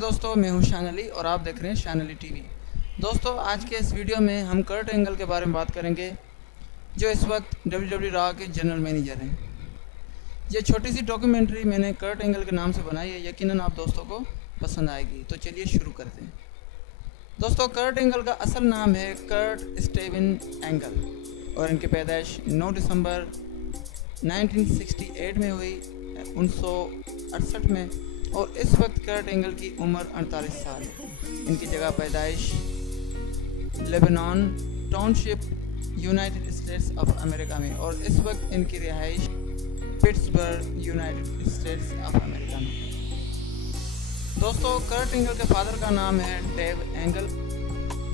दोस्तों, मैं हूं शान अली और आप देख रहे हैं शान अली टीवी। दोस्तों, आज के इस वीडियो में हम कर्ट एंगल के बारे में बात करेंगे, जो इस वक्त WWE रॉ के जनरल मैनेजर हैं। ये छोटी सी डॉक्यूमेंट्री मैंने कर्ट एंगल के नाम से बनाई है, यकीनन आप दोस्तों को पसंद आएगी। तो चलिए शुरू करते हैं। दोस्तों, कर्ट एंगल का असल नाम है कर्ट स्टेवन एंगल और इनकी पैदाइश 9 दिसंबर 1968 में हुई, 1968 में। और इस वक्त कर्ट एंगल की उम्र 48 साल है। इनकी जगह पैदाइश Lebanon Township, United States of America में, और इस वक्त इनकी रिहाइश Pittsburgh, United States of America में। दोस्तों, कर्ट एंगल के फादर का नाम है डेव एंगल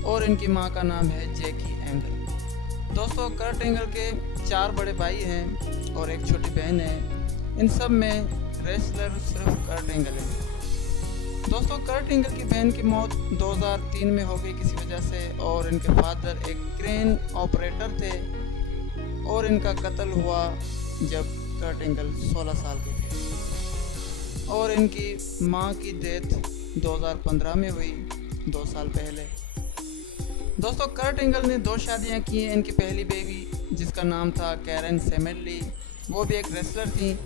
और इनकी मां का नाम है जैकी एंगल। दोस्तों, कर्ट एंगल के 4 बड़े भाई हैं और एक छोटी बहन है। इन सब में रेसलर सिर्फ कर्ट एंगल है। दोस्तों, कर्ट एंगल की बहन की मौत 2003 में हो गई किसी वजह से, और इनके फादर एक क्रेन ऑपरेटर थे और इनका कत्ल हुआ जब कर्ट एंगल 16 साल के थे। और इनकी मां की डेथ 2015 में हुई, 2 साल पहले। दोस्तों, कर्ट एंगल ने 2 शादियां की हैं। इनकी पहली बेबी, जिसका नाम था कैरन सेमेडली, वो भी एक रेसलर थी।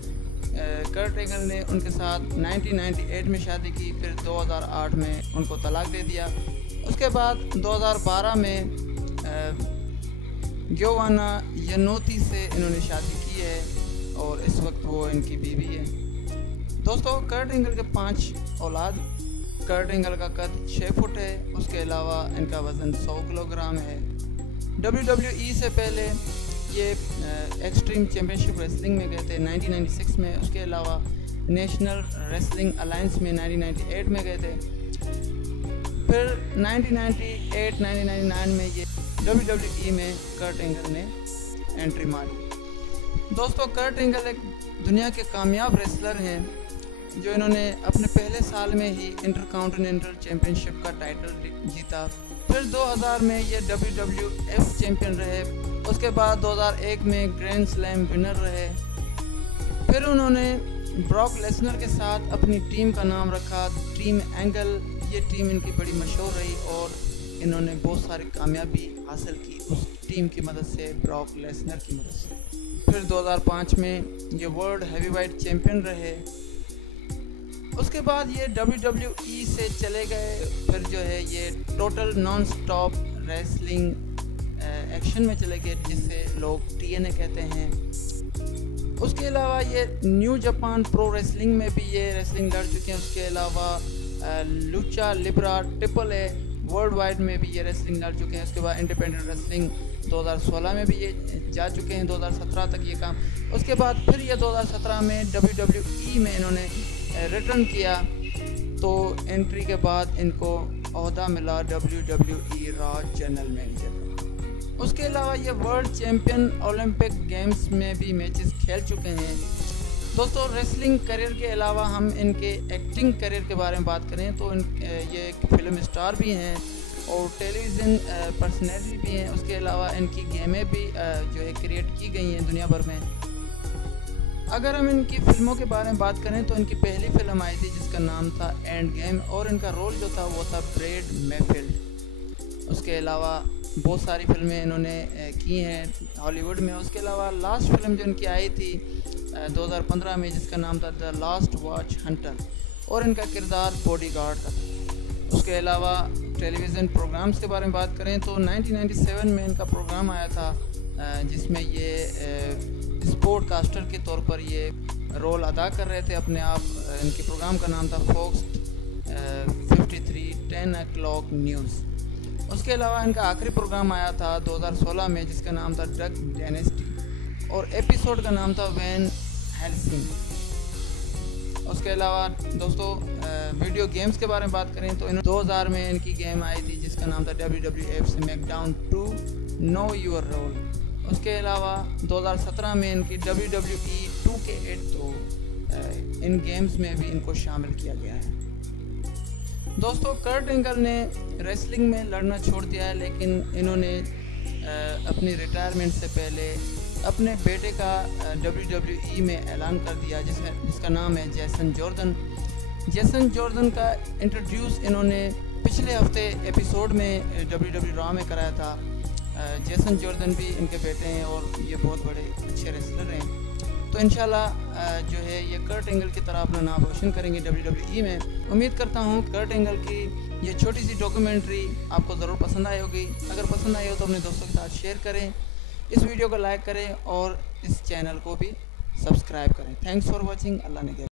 कर्ट एंगल ने उनके साथ 1998 में शादी की, फिर 2008 में उनको तलाक दे दिया। उसके बाद 2012 में गियोवाना यनोती से इन्होंने शादी की है और इस वक्त वो इनकी बीवी है। दोस्तों, कर्ट एंगल के 5 औलाद। कर्ट एंगल का कद 6 फुट है। उसके अलावा इनका वज़न 100 किलोग्राम है। WWE से पहले ये एक्सट्रीम चैम्पियनशिप रेसलिंग में गए थे 1996 में। उसके अलावा नेशनल रेसलिंग अलायंस में 1998 में गए थे। फिर 1998-1999 में ये WWE में कर्ट एंगल ने एंट्री मारी। दोस्तों, कर्ट एंगल एक दुनिया के कामयाब रेसलर हैं, जो इन्होंने अपने पहले साल में ही इंटरकॉन्टिनेंटल चैम्पियनशिप का टाइटल जीता। फिर 2000 में ये WWF चैम्पियन रहे। उसके बाद 2001 में ग्रैंड स्लैम विनर रहे। फिर उन्होंने ब्रॉक लेसनर के साथ अपनी टीम का नाम रखा टीम एंगल। ये टीम इनकी बड़ी मशहूर रही और इन्होंने बहुत सारी कामयाबी हासिल की उस टीम की मदद से, ब्रॉक लेसनर की मदद से। फिर 2005 में ये वर्ल्ड हैवीवेट चैम्पियन रहे। उसके बाद ये WWE से चले गए। फिर जो है ये total non stop wrestling action में चले गए, जिसे लोग TNA कहते हैं। उसके अलावा ये न्यू जापान प्रो रेसलिंग में भी ये रेसलिंग लड़ चुके हैं। उसके अलावा लुचा लिब्रा AAA वर्ल्ड वाइड में भी ये रेसलिंग लड़ चुके हैं। उसके बाद इंडिपेंडेंट रेसलिंग 2016 में भी ये जा चुके हैं, 2017 तक ये काम। उसके बाद फिर ये 2017 में WWE में इन्होंने रिटर्न किया, तो एंट्री के बाद इनको ओहदा मिला WWE रॉ जनरल मैनेजर। उसके अलावा ये वर्ल्ड चैम्पियन ओलंपिक गेम्स में भी मैचेस खेल चुके हैं। दोस्तों, रेसलिंग करियर के अलावा हम इनके एक्टिंग करियर के बारे में बात करें तो ये एक फिल्म स्टार भी हैं और टेलीविज़न पर्सनैलिटी भी हैं। उसके अलावा इनकी गेमें भी जो है क्रिएट की गई हैं दुनिया भर में। अगर हम इनकी फ़िल्मों के बारे में बात करें तो इनकी पहली फ़िल्म आई थी जिसका नाम था एंड गेम, और इनका रोल जो था वो था ब्रैड मैफील्ड। उसके अलावा बहुत सारी फिल्में इन्होंने की हैं हॉलीवुड में। उसके अलावा लास्ट फिल्म जो इनकी आई थी 2015 में, जिसका नाम था द लास्ट वॉच हंटर, और इनका किरदार बॉडीगार्ड का था। उसके अलावा टेलीविज़न प्रोग्राम्स के बारे में बात करें तो 1997 में इनका प्रोग्राम आया था, जिसमें ये स्पोर्ट कास्टर के तौर पर ये रोल अदा कर रहे थे अपने आप। इनके प्रोग्राम का नाम था फॉक्स 53 10 o'clock न्यूज़। उसके अलावा इनका आखिरी प्रोग्राम आया था 2016 में, जिसका नाम था डक डायनेस्टी, और एपिसोड का नाम था वैन हेल्सिंग। उसके अलावा दोस्तों, वीडियो गेम्स के बारे में बात करें तो 2000 में इनकी गेम आई थी जिसका नाम था WWF SmackDown 2 know your role. उसके अलावा 2017 में इनकी WWE 2K8, तो इन गेम्स में भी इनको शामिल किया गया है। दोस्तों, कर्ट एंगल ने रेसलिंग में लड़ना छोड़ दिया है, लेकिन इन्होंने अपनी रिटायरमेंट से पहले अपने बेटे का WWE में ऐलान कर दिया जिसका नाम है जैसन जॉर्डन। जेसन जॉर्डन का इंट्रोड्यूस इन्होंने पिछले हफ्ते एपिसोड में WWE रॉ में कराया था। जेसन जॉर्डन भी इनके बेटे हैं और ये बहुत बड़े अच्छे रेसलर हैं। तो इंशाल्लाह जो है ये कर्ट एंगल की तरह अपना नाम रोशन करेंगे WWE में। उम्मीद करता हूँ कर्ट एंगल की ये छोटी सी डॉक्यूमेंट्री आपको ज़रूर पसंद आई होगी। अगर पसंद आई हो तो अपने दोस्तों के साथ शेयर करें, इस वीडियो को लाइक करें और इस चैनल को भी सब्सक्राइब करें। Thanks for watching. अल्लाह ने